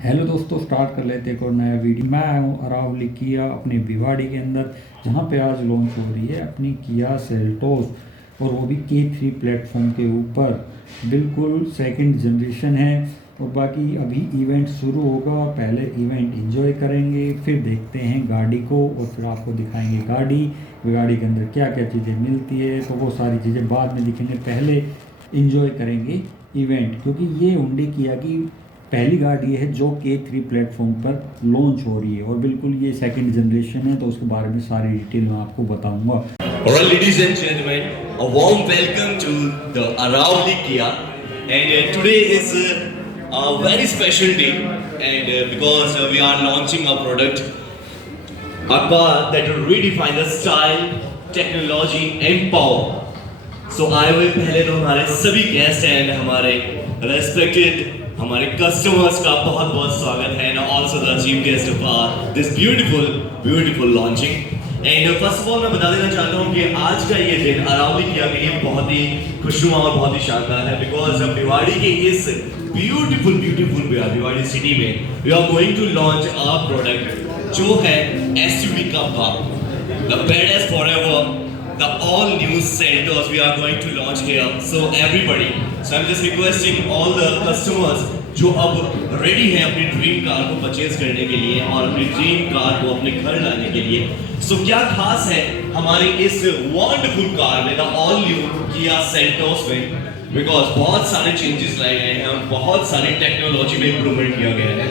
Hello दोस्तों, start कर लेते हैं एक और नया वीडियो। मैं आया हूँ अरावली किया अपने भिवाड़ी के अंदर, जहाँ पे आज लॉन्च हो रही है अपनी किया सेल्टोस, और वो भी K3 प्लेटफॉर्म के ऊपर। बिल्कुल सेकंड जनरेशन है। और बाकी अभी इवेंट शुरू होगा, पहले इवेंट एंजॉय करेंगे, फिर देखते हैं गाड़ी को और फिर आपको दिखाएंगे गाड़ी के अंदर क्या क्या चीज़ें मिलती है। तो वो सारी चीज़ें बाद में दिखेंगे, पहले एंजॉय करेंगे इवेंट, क्योंकि ये हुंडई किया की पहली गाड़ी है जो K3 प्लेटफॉर्म पर लॉन्च हो रही है, और बिल्कुल ये सेकंड जनरेशन है, तो उसके बारे में सारी डिटेल मैं आपको बताऊंगा। Alright, ladies and gentlemen, a warm welcome to the Aravali Kia. And today is a very special day, and because we are launching a product, a car that will redefine the style, technology, and power. So आए हुए पहले तो हमारे सभी guest and हमारे respected हमारे customers का बहुत बहुत स्वागत है, and also the chief guest of this beautiful launching. And first of all मैं बता देना चाहता हूँ कि आज का ये दिन अरावली किया के लिए बहुत ही खुशनुमा और बहुत ही शानदार है, बिकॉज भिवाड़ी के इस ब्यूटीफुल भिवाड़ी सिटी में we are going to launch a product जो है एसयूवी का बाप, the baddest forever, the all new Seltos we are going to launch here. So everybody, so I'm just requesting all the customers जो अब ready हैं अपनी dream car को purchase करने के लिए और अपनी ड्रीम कार को अपने घर लाने के लिए। सो क्या खास है हमारी इस वंडरफुल कार में, the all new Kia Seltos में, बिकॉज बहुत सारे चेंजेस लाए गए हैं, बहुत सारी टेक्नोलॉजी में इंप्रूवमेंट किया गया है,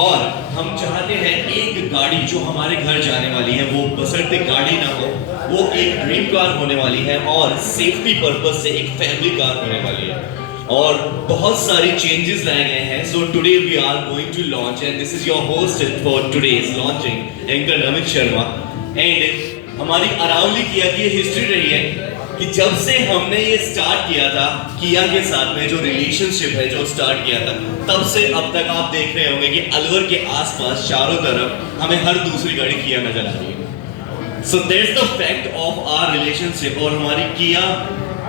और हम चाहते हैं एक गाड़ी जो हमारे घर जाने वाली है वो बशर्ते गाड़ी ना हो, वो एक ड्रीम कार होने वाली है और सेफ्टी पर्पस से एक फैमिली कार होने वाली है, और बहुत सारी चेंजेस लाए गए हैं। So today we are going to launch, and this is your host for today's launching, anchor Namit Sharma. एंड हमारी अरावली किया की हिस्ट्री रही है कि जब से हमने ये स्टार्ट किया था किया के साथ में, जो रिलेशनशिप है जो स्टार्ट किया था, तब से अब तक आप देख रहे होंगे कि अलवर के आसपास चारों तरफ हमें हर दूसरी गाड़ी किया नजर आ रही है। So that's the fact of our relationship, और हमारी किया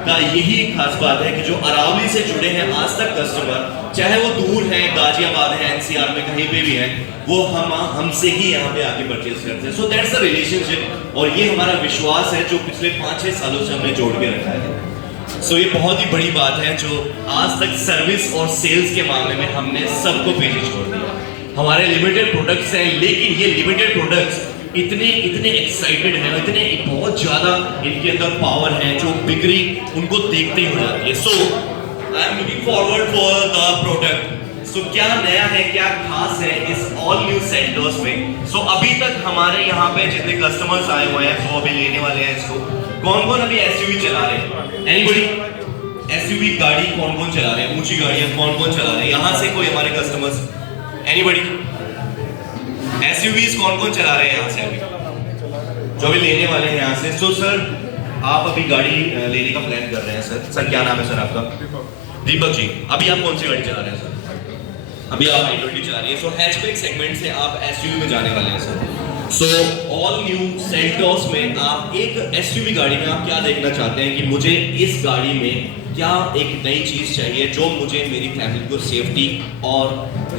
का यही एक खास बात है कि जो अरावली से जुड़े हैं आज तक कस्टमर, चाहे वो दूर हैं, गाजियाबाद है, एनसीआर में कहीं पे भी हैं, वो हमसे ही यहाँ पे आके परचेज करते हैं। सो दैट्स द रिलेशनशिप, और ये हमारा विश्वास है जो पिछले 5-6 सालों से हमने जोड़ के रखा है। सो ये बहुत ही बड़ी बात है जो आज तक सर्विस और सेल्स के मामले में हमने सबको पीछे छोड़ दिया। हमारे लिमिटेड प्रोडक्ट्स हैं, लेकिन ये लिमिटेड प्रोडक्ट्स इतने एक्साइटेड हैं, इतने बहुत ज्यादा इनके अंदर पावर है जो बिक्री उनको देखते ही हो जाती है। So I am looking forward for the product. So क्या नया है, क्या खास है इस ऑल न्यू सेल्टोस में। सो अभी तक हमारे यहाँ पे जितने कस्टमर्स आए हुए हैं जो अभी लेने वाले हैं इसको, कौन कौन अभी एसयूवी चला रहे हैं? एनीबॉडी? एसयूवी गाड़ी कौन कौन चला रहे हैं? ऊंची गाड़ियां कौन कौन चला रहे हैं यहाँ से? कोई हमारे कस्टमर्स? एनीबॉडी? एसयूवीज कौन कौन चला रहे हैं यहाँ से अभी, जो अभी लेने वाले हैं यहाँ से? सो सर, आप अभी गाड़ी लेने का प्लान कर रहे हैं सर? सर क्या नाम है सर आपका? दीपक जी। अभी आप कौन सी गाड़ी चला रहे हैं सर? अभी आप i20 चला रही है। सो हैचबैक सेगमेंट से आप एसयूवी में जाने वाले हैं sir. So all new Seltos में आप एक एसयूवी गाड़ी में आप क्या देखना चाहते हैं कि मुझे इस गाड़ी में क्या एक नई चीज चाहिए जो मुझे मेरी फैमिली को सेफ्टी और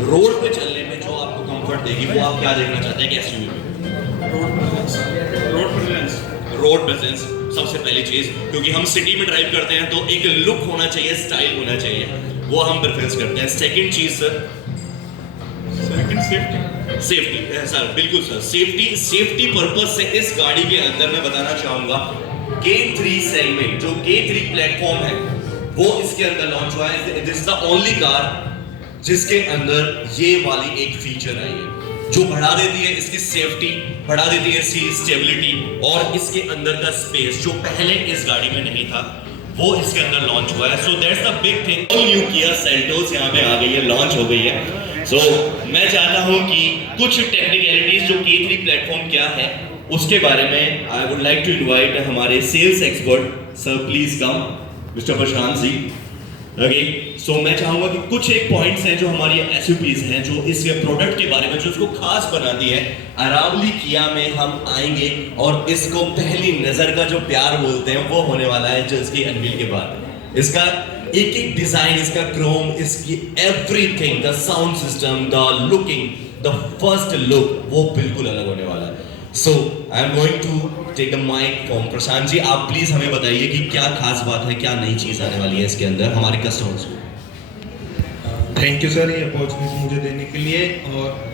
रोड पे चलने में जो आपको कंफर्ट देगी, वो आप क्या देखना चाहते हैं कि एसयूवी में? रोड प्रेजेंस सबसे पहली चीज, क्योंकि हम सिटी में ड्राइव करते हैं तो एक लुक होना चाहिए, स्टाइल होना चाहिए, वो हम प्रेफरेंस करते हैं। सेकंड चीज सर? सेफ्टी सर, बिल्कुल सर, सेफ्टी पर्पस से इस गाड़ी के अंदर मैं बताना चाहूंगा K3 सेगमेंट, जो K3 प्लेटफॉर्म है, वो इसके अंदर लॉन्च हुआ है। This is the only car जिसके अंदर ये वाली एक फीचर आई है जो बढ़ा देती है इसकी सेफ्टी, बढ़ा देती है इसकी स्टेबिलिटी, और इसके अंदर का स्पेस जो पहले इस गाड़ी में नहीं था, वो इसके अंदर लॉन्च हुआ है। So that's the big thing. All new Kia Seltos यहाँ पे आ गई है, लॉन्च हो गई है। सो मैं चाहता हूँ कि कुछ टेक्निकलिटीज जो K3 प्लेटफॉर्म क्या है उसके बारे में I would like to invite हमारे sales expert sir, please come, mister Prashant ji. Okay, so मैं चाहूंगा कि कुछ एक पॉइंट्स हैं जो हमारी एसयूपीज हैं जो इस प्रोडक्ट के बारे में जो इसको खास बनाती है। अरावली किया में हम आएंगे और इसको पहली नजर का जो प्यार बोलते हैं वो होने वाला है जो इसकी अनवील के बाद। इसका एक एक डिजाइन, इसका क्रोम, इसकी everything, the sound system, the looking, the first look, वो बिल्कुल अलग होने वाला है। So I am going to take the mic from Prashant ji. आप प्लीज हमें बताइए कि क्या खास बात है, क्या नई चीज आने वाली है इसके अंदर हमारे कस्टमर्स को। थैंक यू सर ये अपॉर्चुनिटी मुझे देने के लिए। और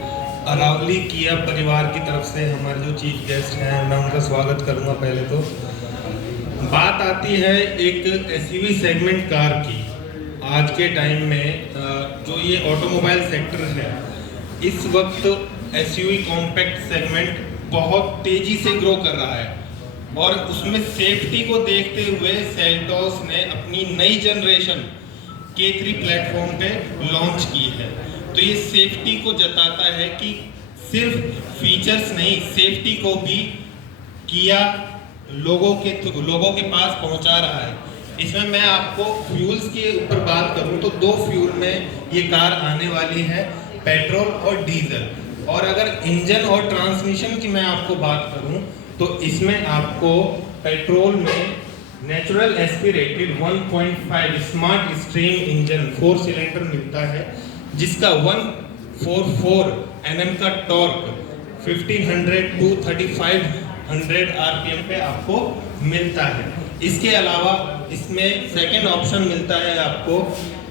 अरावली किया परिवार की तरफ से हमारे जो चीफ गेस्ट हैं मैं उनका स्वागत करूंगा। पहले तो बात आती है एक एसयूवी सेगमेंट कार की। आज के टाइम में जो ये ऑटोमोबाइल सेक्टर है, इस वक्त एसयूवी कॉम्पैक्ट सेगमेंट बहुत तेजी से ग्रो कर रहा है और उसमें सेफ्टी को देखते हुए सेल्टोस ने अपनी नई जनरेशन K3 प्लेटफॉर्म पे लॉन्च की है। तो ये सेफ्टी को जताता है कि सिर्फ फीचर्स नहीं, सेफ्टी को भी किया लोगों के पास पहुंचा रहा है। इसमें मैं आपको फ्यूल्स के ऊपर बात करूं तो 2 फ्यूल में ये कार आने वाली है, पेट्रोल और डीजल। और अगर इंजन और ट्रांसमिशन की मैं आपको बात करूं तो इसमें आपको पेट्रोल में natural aspirated 1.5 smart stream engine 4 cylinder मिलता है, जिसका 144 Nm का टॉर्क 1500 to 3500 RPM पे आपको मिलता है। इसके अलावा इसमें सेकंड ऑप्शन मिलता है आपको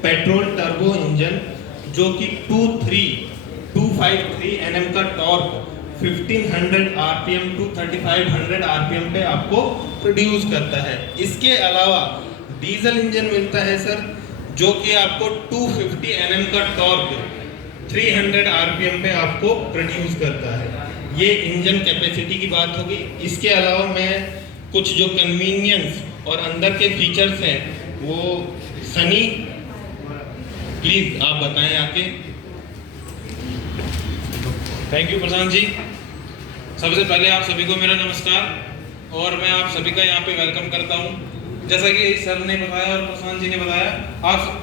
पेट्रोल टर्बो इंजन, जो कि 253 Nm का टॉर्क 1500 RPM to 3500 RPM पे आपको प्रोड्यूस करता है। इसके अलावा डीजल इंजन मिलता है सर, जो कि आपको 250 Nm का टॉर्क 300 RPM पे आपको प्रोड्यूस करता है। ये इंजन कैपेसिटी की बात होगी। इसके अलावा मैं कुछ जो कन्वीनियंस और अंदर के फीचर्स हैं वो सनी प्लीज आप बताएं आके। Thank you Prashant ji. सबसे पहले आप सभी को मेरा नमस्कार और मैं आप सभी का यहाँ पे वेलकम करता हूँ। जैसा कि सर ने बताया और प्रशांत जी ने बताया, आप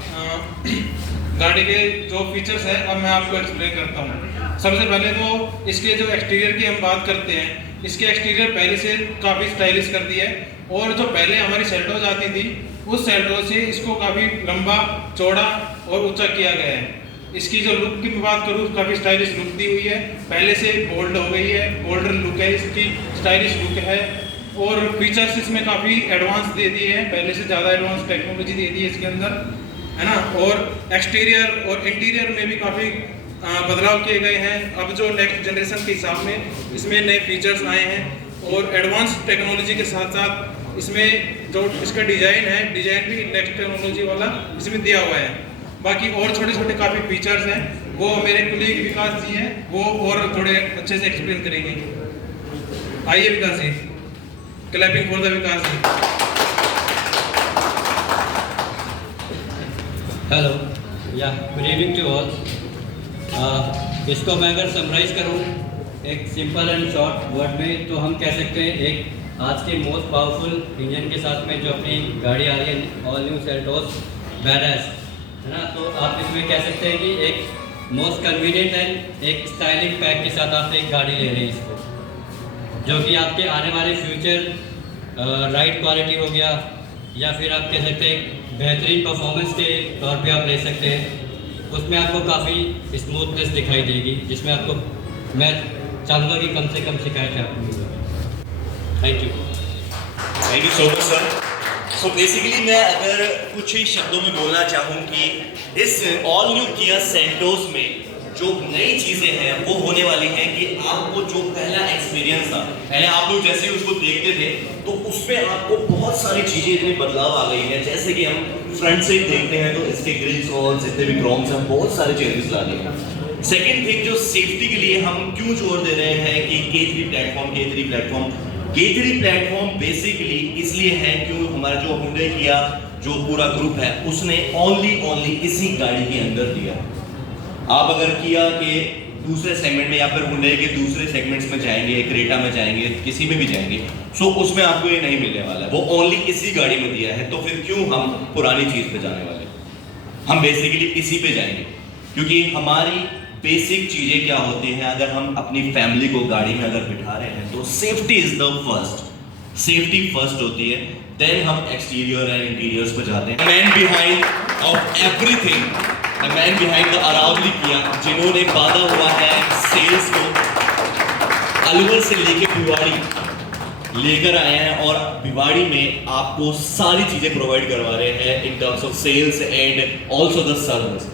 गाड़ी के जो फीचर्स हैं अब मैं आपको एक्सप्लेन करता हूँ। सबसे पहले तो इसके जो एक्सटीरियर की हम बात करते हैं, इसके एक्सटीरियर पहले से काफ़ी स्टाइलिश कर दिया है। और जो पहले हमारी सेल्टोस आती थी, उस सेल्टोस से इसको काफ़ी लंबा, चौड़ा और ऊंचा किया गया है। इसकी जो लुक की बात करूँ, काफ़ी स्टाइलिश लुक दी हुई है, पहले से बोल्ड हो गई है, बोल्डर लुक है इसकी, स्टाइलिश लुक है। और फीचर्स इसमें काफ़ी एडवांस दे दिए हैं, पहले से ज़्यादा एडवांस टेक्नोलॉजी दे दी है इसके अंदर, है ना। और एक्सटीरियर और इंटीरियर में भी काफ़ी बदलाव किए गए हैं। अब जो नेक्स्ट जनरेशन के हिसाब में इसमें नए फीचर्स आए हैं और एडवांस टेक्नोलॉजी के साथ साथ इसमें जो इसका डिज़ाइन है, डिज़ाइन भी नेक्स्ट टेक्नोलॉजी वाला इसमें दिया हुआ है। बाकी और छोटे छोटे काफ़ी फीचर्स हैं, वो मेरे कुलीग विकास जी हैं, वो और थोड़े अच्छे से एक्सप्लेन करेंगे। आइए Vikas ji, clapping for the Vikas ji. Hello या गुड इवनिंग टू ऑल। इसको मैं अगर समराइज करूँ एक सिंपल एंड शॉर्ट वर्ड में, तो हम कह सकते हैं एक आज के मोस्ट पावरफुल इंजन के साथ में जो अपनी गाड़ी आ रही है, ऑल न्यू सेल्टोस बैडास, है ना। तो आप इसमें कह सकते हैं कि एक मोस्ट कन्वीनियंट एंड एक स्टाइलिंग पैक के साथ आप एक गाड़ी ले रहे हैं इसको, जो कि आपके आने वाले फ्यूचर राइड क्वालिटी हो गया, या फिर आप कह सकते हैं बेहतरीन परफॉर्मेंस के तौर पे आप ले सकते हैं। उसमें आपको काफ़ी स्मूथनेस दिखाई देगी, जिसमें आपको मैं चाहूँगा कि कम से कम शिकायत आपको मिलेगी। Thank you so much sir. So basically मैं अगर कुछ ही शब्दों में बोलना चाहूँ कि इस ऑल न्यू किया सेल्टोस में जो नई चीज़ें हैं वो होने वाली हैं कि आपको जो पहला एक्सपीरियंस था, पहले आप लोग जैसे उसको देखते थे तो उसमें आपको बहुत सारी चीज़ें इतनी बदलाव आ गई हैं। जैसे कि हम फ्रंट से देखते हैं तो इसके ग्रिल्स और जितने भी क्रोम्स हैं, बहुत सारे चेंजेस ला दिए हैं। सेकेंड थिंग, जो सेफ्टी के लिए हम क्यों जोर दे रहे हैं कि K3 प्लेटफॉर्म बेसिकली इसलिए है क्यों हमारा जो हुंडई किया जो पूरा ग्रुप है उसने ओनली इसी गाड़ी के अंदर दिया। आप अगर किया के दूसरे सेगमेंट में या फिर हुंडई के दूसरे सेगमेंट्स में जाएंगे, क्रेटा में जाएंगे, किसी में भी जाएंगे, सो उसमें आपको ये नहीं मिलने वाला है। वो ओनली इसी गाड़ी में दिया है, तो फिर क्यों हम पुरानी चीज़ पे जाने वाले? हम बेसिकली इसी पे जाएंगे क्योंकि हमारी बेसिक चीज़ें क्या होती हैं। अगर हम अपनी फैमिली को गाड़ी में अगर बिठा रहे हैं तो safety is the first, safety first होती है, देन हम एक्सटीरियर एंड इंटीरियर्स पर जाते हैं। Man behind of everything, the man behind the Aravali Kia, जिन्होंने बांधा हुआ है सेल्स को अलवर से लेके भिवाड़ी लेकर आए हैं और भिवाड़ी में आपको सारी चीजें प्रोवाइड करवा रहे हैं in terms of sales and also the service.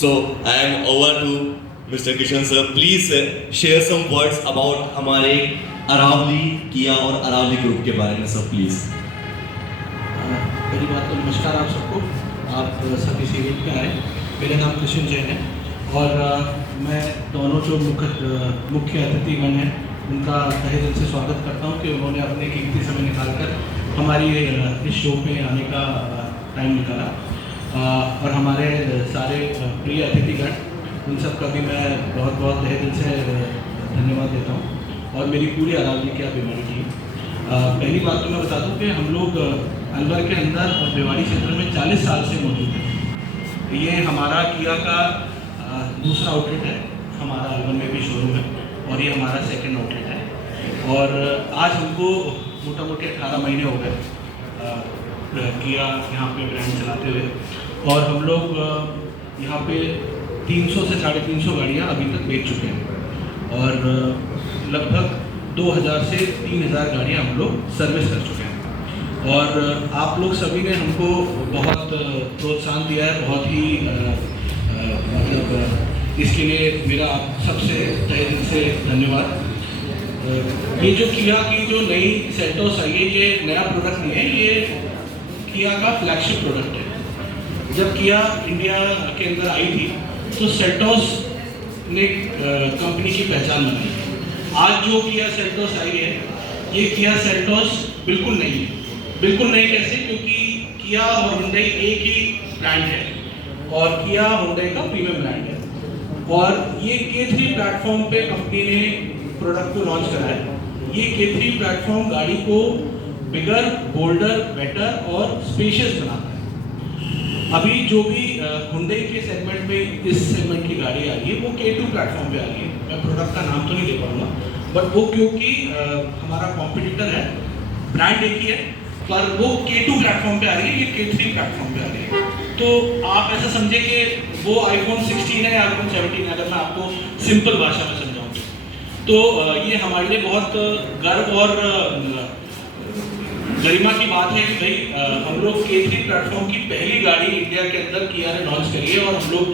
So I am over to Mr. Kishan sir. Please share some words about हमारे अरावली किया और अरावली ग्रुप के बारे में सर प्लीज. पहली बात तो नमस्कार आप सबको, आप सभी सीरीज पे आए. मेरा नाम कृष्ण जैन है और मैं दोनों जो मुख्य अतिथिगण हैं उनका तहे दिल से स्वागत करता हूं कि उन्होंने अपने कीमती समय निकालकर हमारी इस शो पे आने का टाइम निकाला. और हमारे सारे प्रिय अतिथिगण उन सब का भी मैं बहुत बहुत तहे दिल से धन्यवाद देता हूँ और मेरी पूरी अरावली किया भिवाड़ी टीम. पहली बात तो मैं बता दूं कि हम लोग अलवर के अंदर और भिवाड़ी क्षेत्र में 40 साल से मौजूद हैं. ये हमारा किया का दूसरा आउटलेट है. हमारा अलवर में भी शोरूम है और ये हमारा सेकंड आउटलेट है. और आज हमको मोटा मोटी 18 महीने हो गए किया यहाँ पे ब्रांड चलाते हुए और हम लोग यहाँ पे 300 से 350 गाड़ियाँ अभी तक बेच चुके हैं और लगभग 2000 से 3000 गाड़ियाँ हम लोग सर्विस कर चुके हैं. और आप लोग सभी ने हमको बहुत प्रोत्साहन दिया है, बहुत ही मतलब इसके लिए मेरा आप सबसे तहे दिल से धन्यवाद. ये जो किया की जो नई सेल्टोस आई है ये नया प्रोडक्ट नहीं है, ये किया का फ्लैगशिप प्रोडक्ट है. जब किया इंडिया के अंदर आई थी तो सेल्टोस ने कंपनी की पहचान बनाई. आज जो किया सेल्टोस आई है ये किया सेल्टोस बिल्कुल नहीं है. बिल्कुल नहीं कैसे? क्योंकि किया और हुंडई एक ही ब्रांड है और किया हुंडई का प्रीमियम ब्रांड है. और ये K3 प्लेटफॉर्म पे कंपनी ने प्रोडक्ट को लॉन्च करा है. ये K3 प्लेटफॉर्म गाड़ी को बिगर, बोल्डर, बेटर और स्पेशियस बनाता है. अभी जो भी हुंडई के सेगमेंट में इस सेगमेंट की गाड़ी आ रही है वो K2 प्लेटफॉर्म पे आ रही है. मैं प्रोडक्ट का नाम तो नहीं ले पाऊंगा बट वो क्योंकि हमारा कॉम्पिटिटर है, ब्रांड एक ही है पर वो K2 प्लेटफॉर्म पे आ रही है, ये K3 प्लेटफॉर्म पे आ रही है. तो आप ऐसा समझे कि वो iPhone 16 है या iPhone 17 है, अगर मैं आपको सिंपल भाषा में समझाऊँ तो ये हमारे लिए बहुत गर्व और गरिमा की बात है कि भाई हम लोग K3 प्लेटफॉर्म की पहली गाड़ी इंडिया के अंदर किया ने लॉन्च करी है और हम लोग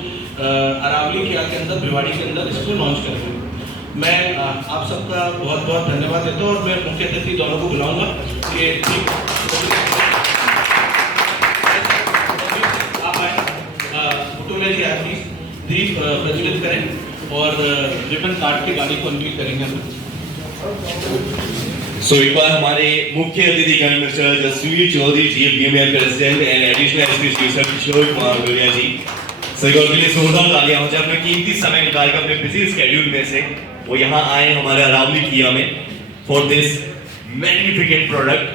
अरावली किया के अंदर भिवाड़ी के अंदर इसको लॉन्च कर रहे हैं. मैं आप सबका बहुत बहुत धन्यवाद देता हूँ और मैं मुख्य अतिथि दोनों को बुलाऊंगा कि आप आए फोटो में दीप प्रज्वलित करें और रिबन काट के गाड़ी को अनवील करेंगे. So एक बार हमारे मुख्य अतिथिगण mister Jasvir Chaudhary ji, BML president and additional SP Shri sir Kishore Kumar Goria ji, sir के लिए जोरदार तालियां हो जाए. अपने कीमती समय निकाल कर अपने बिजी स्केड्यूल में से वो यहाँ आए हमारे अरावली किया में for this magnificent product.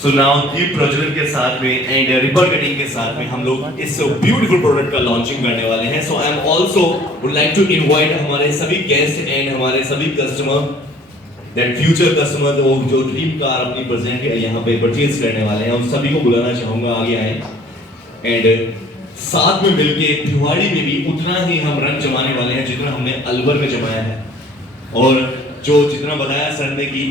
So now दीप प्रज्वलन के साथ में एंड रिबन कटिंग के साथ में हम लोग इस ब्यूटीफुल प्रोडक्ट का लॉन्चिंग करने वाले हैं. So I am also would like to invite हमारे सभी गेस्ट एंड हमारे सभी कस्टमर दैट फ्यूचर कस्टमर जो ड्रीम कार अपनी प्रेजेंट यहाँ पे परचेज करने वाले हैं उन सभी को बुलाना चाहूँगा आगे आए एंड साथ में मिलके भिवाड़ी में भी उतना ही हम रंग जमाने वाले हैं जितना हमने अलवर में जमाया है. और जो जितना बताया सर ने कि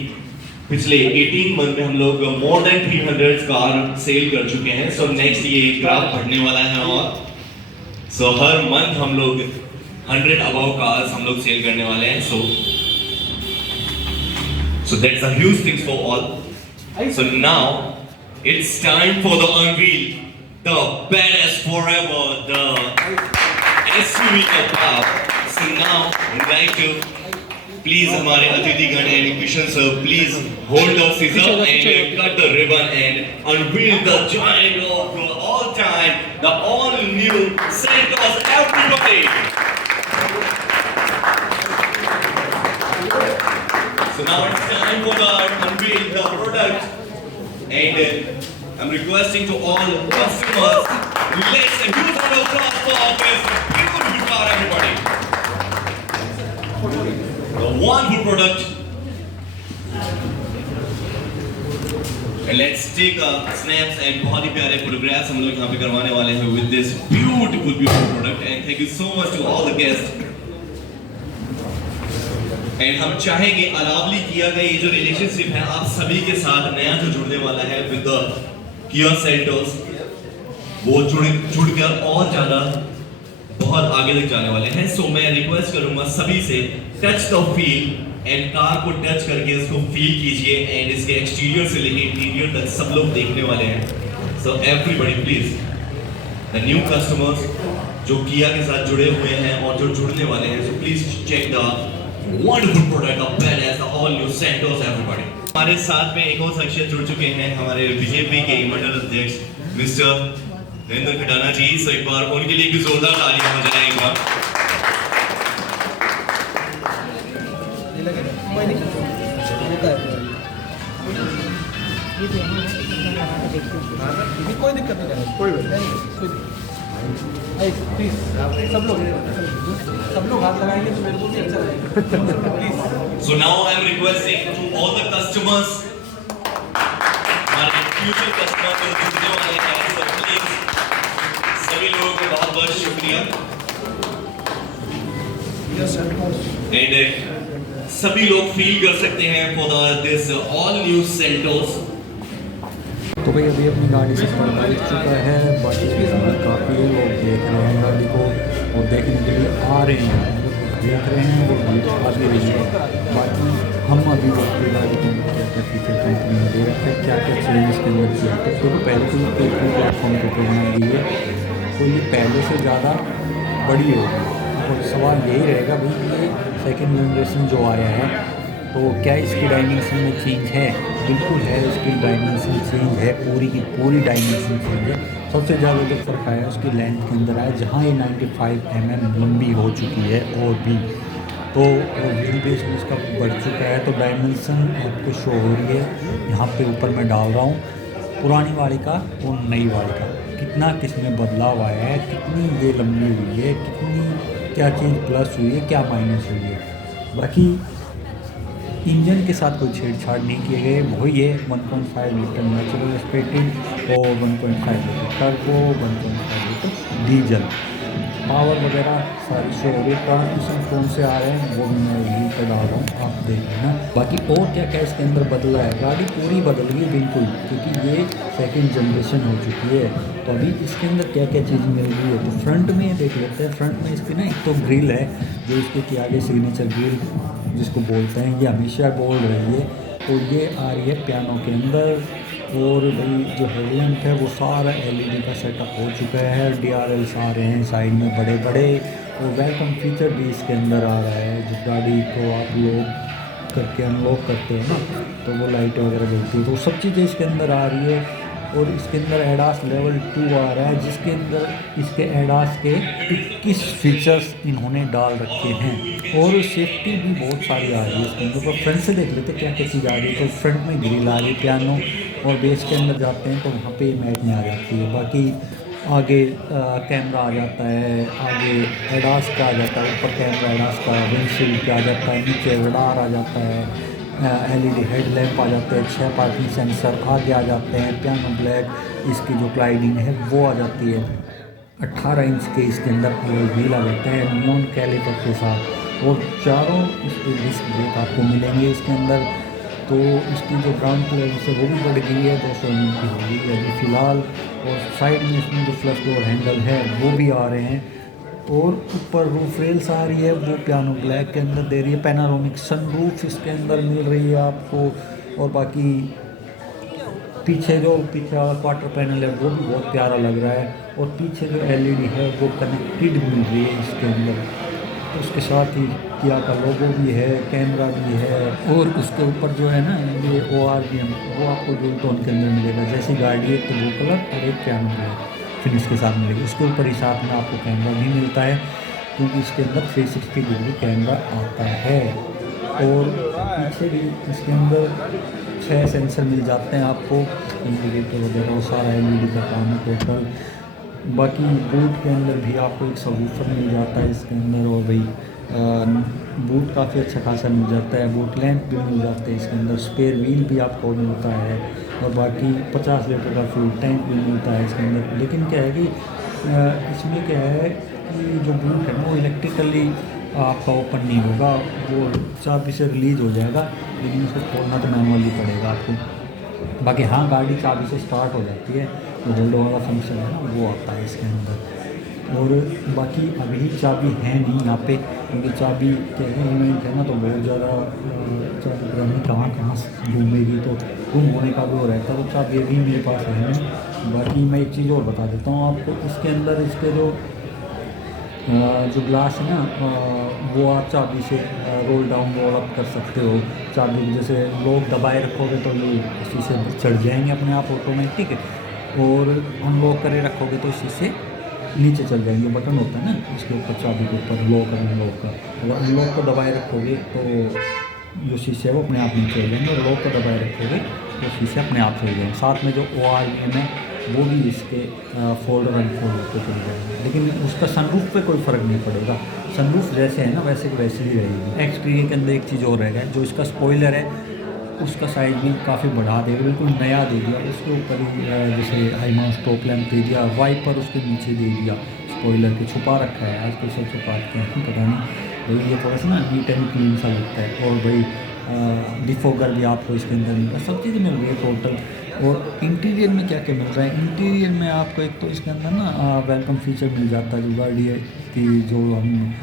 पिछले 18 मंथ में हम लोग मोर देन 300 कार सेल कर चुके हैं. सो नेक्स्ट ये ग्राफ बढ़ने वाला है और सो हर मंथ हम लोग 100 अबव कार्स हम लोग सेल करने वाले हैं. So that's a huge thing for all. So now it's time for the unveil, the badass forever, the SUV above. So now I'd like to please हमारे अतिथिगण and Kishan sir please hold the scissor and cut the ribbon and unveil the giant of the all time, the all new Seltos. Everybody. So now it's time for the unveil the product and I'm requesting to all customers, let's a huge round of applause for this beautiful car, everybody. The wonderful product let's take snaps and बहुत ही प्यारे photographs हम लोग यहाँ पे करवाने वाले हैं with this beautiful product and thank you so much to all the guest. एंड हम चाहेंगे अरावली किया का ये जो रिलेशनशिप है आप सभी के साथ नया जो जुड़ने वाला है विद द किया सेल्टोस, वो जुड़कर और ज्यादा बहुत आगे तक जाने वाले हैं। सो मैं रिक्वेस्ट करूंगा सभी से touch the feel and car को टच करके इसको फील कीजिए एंड इसके एक्सटीरियर से लेके इंटीरियर तक सब लोग देखने वाले हैं। So everybody please, the new customers जो किया के साथ जुड़े हुए हैं और जो जुड़ने वाले हैं, so please check the wonderful product of badass all new Seltos everybody. हमारे साथ में एक और शख्सियत जुड़ चुके हैं, हमारे बीजेपी के मंडल अध्यक्ष मिस्टर नरेंद्र खटाना जी। सो एक बार उनके लिए भी जोरदार तालियां हो जाए एक बार। कोई दिक्कत नहीं, कोई प्लीज सब लोग हाथ लगाएंगे तो मेरे को भी अच्छा लगेगा please. So now I am requesting to all the customers, हमारे future customers जो जुड़ने वाले हैं, so please सभी लोगों को बहुत बहुत शुक्रिया। एंड सभी लोग फील कर सकते हैं for this all new Seltos. तो भाई अभी अपनी गाड़ी से पर्दा दिख चुका है, बाकी काफ़ी लोग देख रहे हैं गाड़ी को और देखने के लिए आ रहे हैं, देख रहे हैं वो वीडियो आगे रही है। बाकी हम अभी अपनी गाड़ी को क्या क्या फीचर कंपनी में दे रखे हैं, क्या क्या चेंजेस के अंदर किया है। तो पहले तो ये प्लेटफॉर्म पर बनाई गई है तो ये पहले से ज़्यादा बड़ी होगी। और सवाल यही रहेगा भाई ये सेकेंड जनरेशन जो आया है तो क्या इसकी डायमेंशन में चेंज है? बिल्कुल है, इसकी डायमेंशन चेंज है, पूरी की पूरी डायमेंशन चेंज है। सबसे ज़्यादा जो फर्क आया है उसकी लेंथ के अंदर आया, जहाँ ये 95 mm लंबी हो चुकी है और भी तो व्हील बेस में इसका बढ़ चुका है। तो डायमेंशन आपको शो हो रही है यहाँ पे ऊपर मैं डाल रहा हूँ, पुरानी वाली का और नई वाली का कितना किसमें बदलाव आया है, कितनी ये लंबी हुई है, कितनी क्या चीज़ प्लस हुई है, क्या माइनस हुई है। बाकी इंजन के साथ कोई छेड़छाड़ नहीं किए गए, वही है 1.5 लीटर नेचुरल एस्पिरेटेड और 1.5 litre turbo, 1.5 litre diesel. Power वगैरह सारी शो हो रही है। ट्रांसमिशन कौन से आ रहे हैं वो भी मैं यहीं पर डाल रहा हूँ, आप देख लेना। बाकी और क्या क्या इसके अंदर बदला है, गाड़ी पूरी बदल गई बिल्कुल, क्योंकि ये सेकंड जनरेशन हो चुकी है। तो अभी इसके अंदर क्या क्या चीज़ मिल रही है तो फ्रंट में देख लेते हैं। फ्रंट में इसकी ना एक तो ग्रिल है जो इसके कि आगे सिग्नेचर ग्रिल जिसको बोलते हैं, ये हमेशा बोल रही है। तो ये आ रही है पियानो के अंदर। और भाई जो हेडलैम्प है वो सारा LED का सेटअप हो चुका है, DRLs आ रहे हैं साइड में बड़े बड़े, और वेलकम फीचर भी इसके अंदर आ रहा है। जिस गाड़ी को आप लोग करके अनलॉक करते हैं ना तो वो लाइट वगैरह जलती है, तो सब चीज़ें इसके अंदर आ रही है। और इसके अंदर एडास लेवल 2 आ रहा है, जिसके अंदर इसके एडास के 21 फीचर्स इन्होंने डाल रखे हैं। और सेफ्टी भी बहुत सारी आ रही है इसके अंदर। तो फ्रंट से देख लेते क्या क्या चीज़ आ रही है। तो फ्रंट में ग्रिल आ रही है, पियानो, और बेस के अंदर जाते हैं तो वहाँ पे मैट में आ जाती है। बाकी आगे कैमरा आ जाता है, आगे एडास का आ जाता है, ऊपर कैमरा एडास का, विंडशील्ड का आ जाता है, नीचे रडार आ जाता है, LED हेडलैम्प आ जाते हैं, 6 पार्किंग सेंसर आगे आ जाते हैं, पियानो ब्लैक इसकी जो क्लाइडिंग है वो आ जाती है। 18 इंच के इसके अंदर व्हील आ जाते हैं नियॉन कैलिपर के साथ, और चारों इसके डिस्क ब्रेक आपको मिलेंगे इसके अंदर। तो इसकी जो ग्राउंड क्लियरेंस है वो भी बढ़ गई है, 200 mm की हो गई है अभी फ़िलहाल। और साइड में इसमें जो फ्लश डोर हैंडल है वो भी आ रहे हैं। और ऊपर रूफ रेल्स आ रही है, वो पियानो ब्लैक के अंदर दे रही है। पैनारोमिक सनरूफ इसके अंदर मिल रही है आपको। और बाकी पीछे वाला क्वार्टर पैनल है वो भी बहुत प्यारा लग रहा है। और पीछे जो LED है वो कनेक्टेड मिल रही है इसके अंदर। तो उसके साथ ही किया का लोगो भी है, कैमरा भी है। और उसके ऊपर जो है ना ये ORVM वो आपको डुअल टोन के अंदर मिलेगा। जैसी गाड़ी एक तो ब्लू कलर और एक पियानो ब्लैक फिनिश के साथ मिलेगी। उसके ऊपर ही साथ में आपको कैमरा भी मिलता है, क्योंकि इसके अंदर 360 डिग्री कैमरा आता है। और पीछे भी इसके अंदर 6 सेंसर मिल जाते हैं आपको, इंडिकेटर वगैरह वो सारा LED का काम है टोटल। बाकी बूट के अंदर भी आपको एक सबवूफर मिल जाता है इसके अंदर। और भाई बूट काफ़ी अच्छा खासा मिल जाता है, बूट लैंप भी मिल जाते हैं इसके अंदर। स्पेयर व्हील भी आपको मिलता है। और बाकी 50 लीटर का फ्यूल टैंक भी मिलता है इसके अंदर। लेकिन क्या है कि इसमें क्या है कि जो बूट है ना वो इलेक्ट्रिकली आपका ओपन नहीं होगा, वो चाबी से रिलीज़ हो जाएगा, लेकिन उसको खोलना तो मैनुअली पड़ेगा आपको। बाकी हाँ, गाड़ी चाबी से स्टार्ट हो जाती है, तो होल्ड वाला फंक्शन है ना वो आता है इसके अंदर। और बाकी अभी चाबी है नहीं यहाँ पे, क्योंकि चाबी क्या है इवेंट है ना, तो बहुत ज़्यादा चाबी कहाँ घूमेगी, तो गुम होने का भी हो रहता है, तो चाबी अभी मेरे पास है नहीं। बाकी मैं एक चीज़ और बता देता हूँ आपको, इसके अंदर इसके जो ग्लास है ना वो आप चाबी से रोल डाउन रोल अप कर सकते हो। चाबी जैसे लोग दबाए रखोगे तो ये इसी से चढ़ जाएंगे अपने आप ऑटोमेटिक, और अनलॉक करे रखोगे तो इसी से नीचे चल जाएंगे। बटन होता है ना इसके ऊपर, चाबी के ऊपर लॉक और अनलॉक का, अगर अनलॉक को दबाए रखोगे तो जो शीशे है वो अपने आप नीचे चल जाएंगे, और लॉक को दबाए रखोगे तो शीशे अपने आप चल जाएंगे। साथ में जो ORVM है वो भी इसके फोल्डर अनफोल्ड होकर चल जाएंगे, लेकिन उसका सनरूफ पे कोई फ़र्क नहीं पड़ेगा। सनरूफ जैसे है ना वैसे की वैसे ही रहेगी। एक्सटीरियर के अंदर एक चीज़ और रहेगा, जो इसका स्पॉइलर है उसका साइज़ भी काफ़ी बढ़ा देगा, बिल्कुल नया दे दिया। उसके ऊपर ही जैसे हाईमाउंट स्टॉप लैंप दे दिया, वाइपर उसके नीचे दे दिया, स्पॉइलर के छुपा रखा है। आजकल सब छुपाते हैं, पता नहीं भाई, ये थोड़ा सा ना नीट एंड क्लीन सा लगता है। और भाई डिफोगर भी आपको इसके अंदर मिल रहा है, सब चीज़ें मिल रही है टोटल। और इंटीरियर में क्या क्या मिल रहा है, इंटीरियर में आपको एक तो इसके अंदर ना वेलकम फीचर मिल जाता है, जो गाड़ी है कि जो हम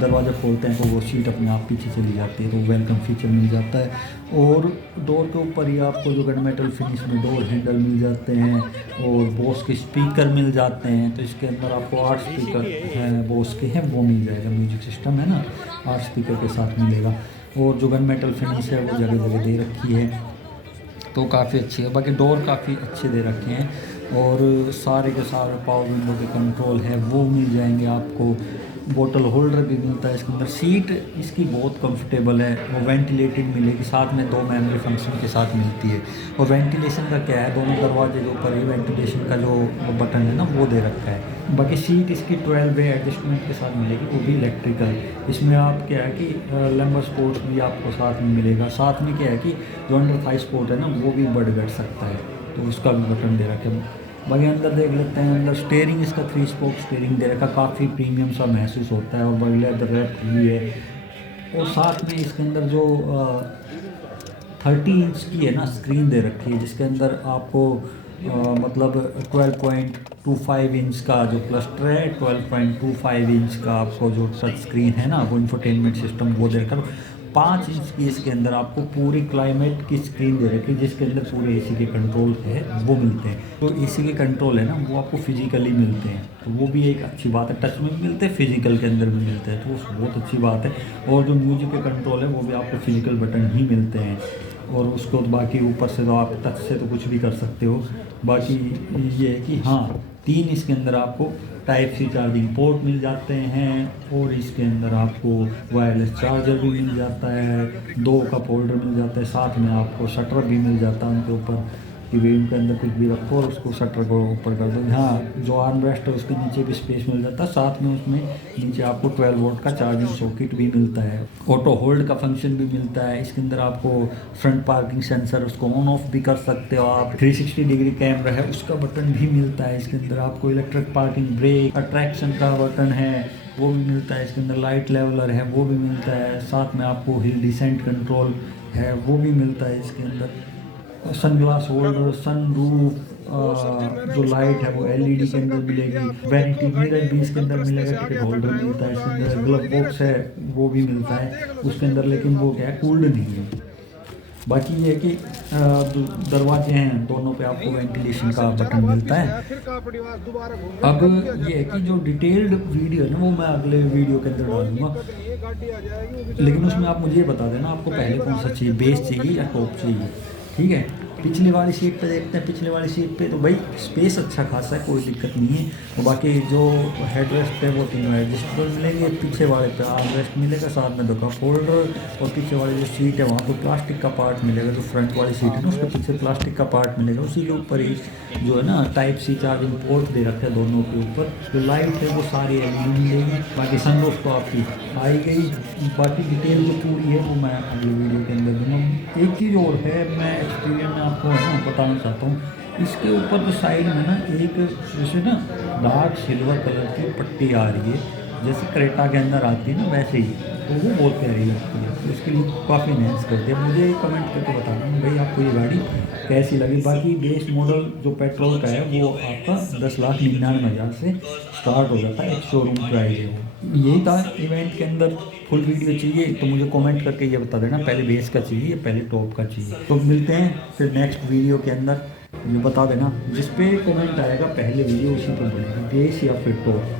दरवाज़ा खोलते हैं तो वो सीट अपने आप पीछे चली जाती है, तो वेलकम फीचर मिल जाता है। और डोर के ऊपर ही आपको जो मेटल फिनिश में डोर हैंडल मिल जाते हैं, और बोस के स्पीकर मिल जाते हैं। तो इसके अंदर आपको 8 स्पीकर हैं बोस के हैं, वो मिल जाएगा। म्यूजिक सिस्टम है ना, 8 स्पीकर के साथ मिलेगा। और जो मेटल फिनिश है वो जगह जगह दे रखी है, तो काफ़ी अच्छी है। बाकी डोर काफ़ी अच्छे दे रखे हैं, और सारे के सारे पावर विंडो के कंट्रोल है वो मिल जाएंगे आपको। बोतल होल्डर भी मिलता है इसके अंदर। सीट इसकी बहुत कंफर्टेबल है, वो वेंटिलेटेड मिलेगी, साथ में 2 मेमोरी फंक्शन के साथ मिलती है। और वेंटिलेशन का क्या है, दोनों दरवाजे के ऊपर ही वेंटिलेशन का जो बटन है ना वो दे रखा है। बाकी सीट इसकी 12 वे एडजस्टमेंट के साथ मिलेगी, वो भी इलेक्ट्रिकल। इसमें आप क्या है कि लंबर स्पोर्ट्स भी आपको साथ में मिलेगा। साथ में क्या है कि जो अंडर थाई स्पोर्ट है ना वो भी बढ़ घट सकता है, तो उसका भी बटन दे रखा है। बाकी अंदर देख लेते हैं, अंदर स्टेयरिंग इसका 3 स्पोक स्टेयरिंग दे रखा, काफ़ी प्रीमियम सा महसूस होता है। और बड़ी लेदर रैप भी है, और साथ में इसके अंदर जो 30 इंच की है ना स्क्रीन दे रखी है, जिसके अंदर आपको मतलब 12.25 इंच का जो क्लस्टर है, 12.25 इंच का आपको जो टच स्क्रीन है ना वो इंफोटेनमेंट सिस्टम वो दे रखा। 5 इंच की इसके अंदर आपको पूरी क्लाइमेट की स्क्रीन दे रखी है, जिसके अंदर पूरे AC के कंट्रोल है वो मिलते हैं। तो AC के कंट्रोल है ना वो आपको फिजिकली मिलते हैं, तो वो भी एक अच्छी बात है। टच में भी मिलते हैं, फिजिकल के अंदर भी मिलते हैं, तो बहुत अच्छी बात है। और जो म्यूजिक के कंट्रोल है वो भी आपको फिजिकल बटन ही मिलते हैं। और उसको बाकी ऊपर से तो आप टच से तो कुछ भी कर सकते हो। बाकी ये है कि हाँ, 3 इसके अंदर आपको टाइप सी चार्जिंग पोर्ट मिल जाते हैं, और इसके अंदर आपको वायरलेस चार्जर भी मिल जाता है, 2 कप होल्डर मिल जाता है, साथ में आपको शटर भी मिल जाता है उनके ऊपर कि वेम के अंदर कुछ भी रखो और उसको शटर को ऊपर कर दो। हाँ, जो आर्म रेस्ट है उसके नीचे भी स्पेस मिल जाता है, साथ में उसमें नीचे आपको 12 वोल्ट का चार्जिंग सॉकेट भी मिलता है। ऑटो होल्ड का फंक्शन भी मिलता है इसके अंदर। आपको फ्रंट पार्किंग सेंसर उसको ऑन ऑफ भी कर सकते हो आप। 360 डिग्री कैमरा है उसका बटन भी मिलता है इसके अंदर। आपको इलेक्ट्रिक पार्किंग ब्रेक अट्रैक्शन का बटन है वो भी मिलता है इसके अंदर। लाइट लेवलर है वो भी मिलता है, साथ में आपको हिल डिसेंट कंट्रोल है वो भी मिलता है इसके अंदर। सनग्लास होल्डर, सनरूफ जो लाइट है वो LED के अंदर मिलेगी। वैनिटी मिरर भी इसके अंदर मिलेगा, टिकट होल्डर मिलता है इसके अंदर। ग्लव बॉक्स है वो भी मिलता है उसके अंदर, लेकिन वो क्या है कूल्ड नहीं है। बाकी ये है कि दरवाजे हैं दोनों पे आपको वेंटिलेशन का बटन मिलता है। अब ये है कि जो डिटेल्ड वीडियो है ना वो मैं अगले वीडियो के अंदर डालूंगा, लेकिन उसमें आप मुझे ये बता देना आपको पहले कौन सा चाहिए, बेस चाहिए या टॉप चाहिए, ठीक है। पिछले वाली सीट पे देखते हैं। पिछले वाली सीट पे तो भाई स्पेस अच्छा खासा है, कोई दिक्कत नहीं है। और बाकी जो हेड रेस्ट है वो तीनों एडजस्टेबल मिलेंगे। पीछे वाले पे आर्म रेस्ट मिलेगा, साथ में 2 कप होल्डर। और पीछे वाली जो सीट है वहाँ पे प्लास्टिक का पार्ट मिलेगा। जो फ्रंट वाली सीट है ना उसके पीछे प्लास्टिक का पार्ट मिलेगा। उसी के ऊपर ही जो है ना टाइप सी चार्जिंग पोर्ट दे रखे हैं दोनों के ऊपर। जो लाइट है वो सारी LED मिलेगी। बाकी सनरूफ तो आपकी आई गई। बाकी डिटेल जो पूरी है वो मैं अगली वीडियो के अंदर दूँगा। एक चीज़ और है, मैं एक्सपीरियंस में आपको है ना बताना चाहता हूँ, इसके ऊपर जो साइड में ना एक जैसे ना डार्क सिल्वर कलर की पट्टी आ रही है, जैसे क्रेटा के अंदर आती है ना वैसे ही, तो वो बहुत प्यारी लगती है। तो इसके लिए काफ़ी इनहेंस कर दिया। मुझे कमेंट करके बताना भाई आपको ये गाड़ी कैसी लगी। बाकी बेस मॉडल जो पेट्रोल का है वो आपका 10,99,000 से स्टार्ट हो जाता है, एक शोरूम प्राइस है वो। यही था इवेंट के अंदर। फुल वीडियो चाहिए तो मुझे कमेंट करके ये बता देना, पहले बेस का चाहिए या पहले टॉप का चाहिए। तो मिलते हैं फिर नेक्स्ट वीडियो के अंदर। ये बता देना, जिस पे कमेंट आएगा पहले वीडियो उसी पर बनेगा, बेस या फिर टॉप।